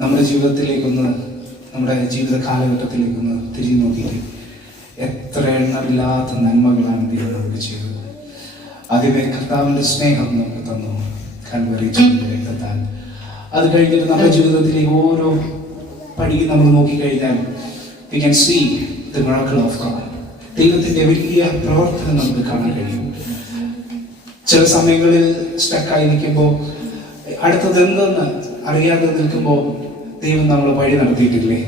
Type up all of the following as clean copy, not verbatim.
നമ്മുടെ ജീവിതത്തിലേക്കൊന്ന്, നമ്മുടെ ജീവിത കാലഘട്ടത്തിലേക്കൊന്ന് തിരിഞ്ഞു നോക്കിയിട്ട് എത്ര എണ്ണമില്ലാത്ത നന്മകളാണ് ദൈവം നമുക്ക് ചെയ്തത്. ആദ്യമേ കർത്താവിൻ്റെ സ്നേഹം നമുക്ക് തന്നു, കൽവറി രക്തത്താൽ. അത് കഴിഞ്ഞിട്ട് നമ്മുടെ ജീവിതത്തിലേക്ക് ഓരോ പടിയും നമ്മൾ നോക്കിക്കഴിഞ്ഞാൽ we can see the miracle of God. ദൈവത്തിൻ്റെ വലിയ പ്രവർത്തനം നമുക്ക് കാണാൻ കഴിയും. ചില സമയങ്ങളിൽ സ്റ്റക്കായി നിൽക്കുമ്പോൾ, അടുത്തത് എന്തെന്ന് അറിയാതെ നിൽക്കുമ്പോൾ ദൈവം നമ്മളെ വഴി നടത്തിയിട്ടില്ലേ?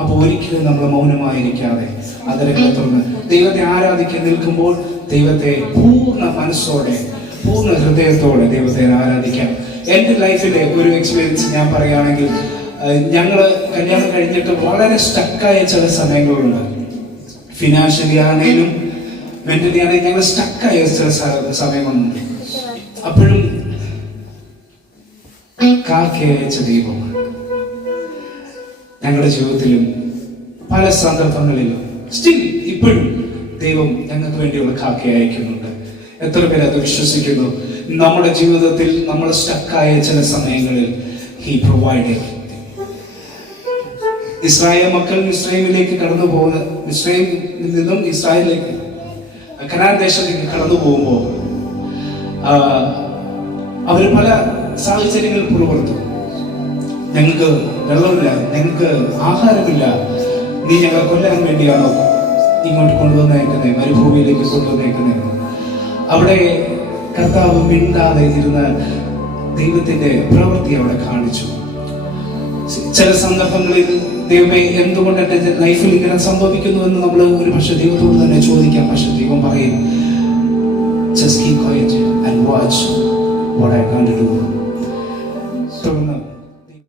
അപ്പോൾ ഒരിക്കലും നമ്മൾ മൗനമായിരിക്കാതെ അതരങ്ങളെ തുറന്ന് ദൈവത്തെ ആരാധിക്കാൻ നിൽക്കുമ്പോൾ ദൈവത്തെ പൂർണ്ണ മനസ്സോടെ, പൂർണ്ണ ഹൃദയത്തോടെ ദൈവത്തെ ആരാധിക്കാം. എൻ്റെ ലൈഫിലെ ഒരു എക്സ്പീരിയൻസ് ഞാൻ പറയുകയാണെങ്കിൽ, ഞങ്ങൾ കല്യാണം കഴിഞ്ഞിട്ട് വളരെ സ്റ്റക്കായ ചില സമയങ്ങളുണ്ട്. ഫിനാൻഷ്യലി ആണെങ്കിലും മെന്റലി ആണെങ്കിലും ഞങ്ങൾ സ്റ്റക്കായ ചില സമയങ്ങളുണ്ട്. അപ്പോഴും കാക്കയച്ച ദൈവം ഞങ്ങളുടെ ജീവിതത്തിലും പല സന്ദർഭങ്ങളിലും സ്റ്റിൽ ഇപ്പോഴും ദൈവം ഞങ്ങൾക്ക് വേണ്ടിയുള്ള കാക്ക അയക്കുന്നുണ്ട്. എത്ര പേര് അത് വിശ്വസിക്കുന്നു? നമ്മുടെ ജീവിതത്തിൽ നമ്മൾ സ്റ്റക്കായ ചില സമയങ്ങളിൽ ഹി പ്രൊവൈഡഡ്. ഇസ്രായേൽ മക്കൾ മിസ്രൈമിലേക്ക് കടന്നു പോകുന്ന, മിസ്രൈമിൽ നിന്നും ഇസ്രായേലിലേക്ക് കനാൻ ദേശത്തേക്ക് കടന്നു പോകുമ്പോൾ അവർ പല സാഹചര്യങ്ങൾ പുറപ്പെടുത്തു. ഞങ്ങൾക്ക് വെള്ളമില്ല, ഞങ്ങൾക്ക് ആഹാരമില്ല, നീ ഞങ്ങളെ കൊല്ലാൻ വേണ്ടിയാണോ ഇങ്ങോട്ട് കൊണ്ടുവന്നേക്കുന്നത്, മരുഭൂമിയിലേക്ക് കൊണ്ടുവന്നേക്കുന്നത്? അവിടെ കർത്താവ് മിണ്ടാതെ ഇരുന്ന ദൈവത്തിന്റെ പ്രവൃത്തി അവിടെ കാണിച്ചു. ചില സന്ദർഭങ്ങളിൽ ദൈവമേ എന്തുകൊണ്ട് എൻ്റെ ലൈഫിൽ ഇങ്ങനെ സംഭവിക്കുന്നു എന്ന് നമ്മൾ ഒരു പക്ഷെ ദൈവത്തോട് തന്നെ ചോദിക്കാം. പക്ഷെ ദൈവം പറയും, just keep quiet and watch what I'm going to do. തുടർന്ന്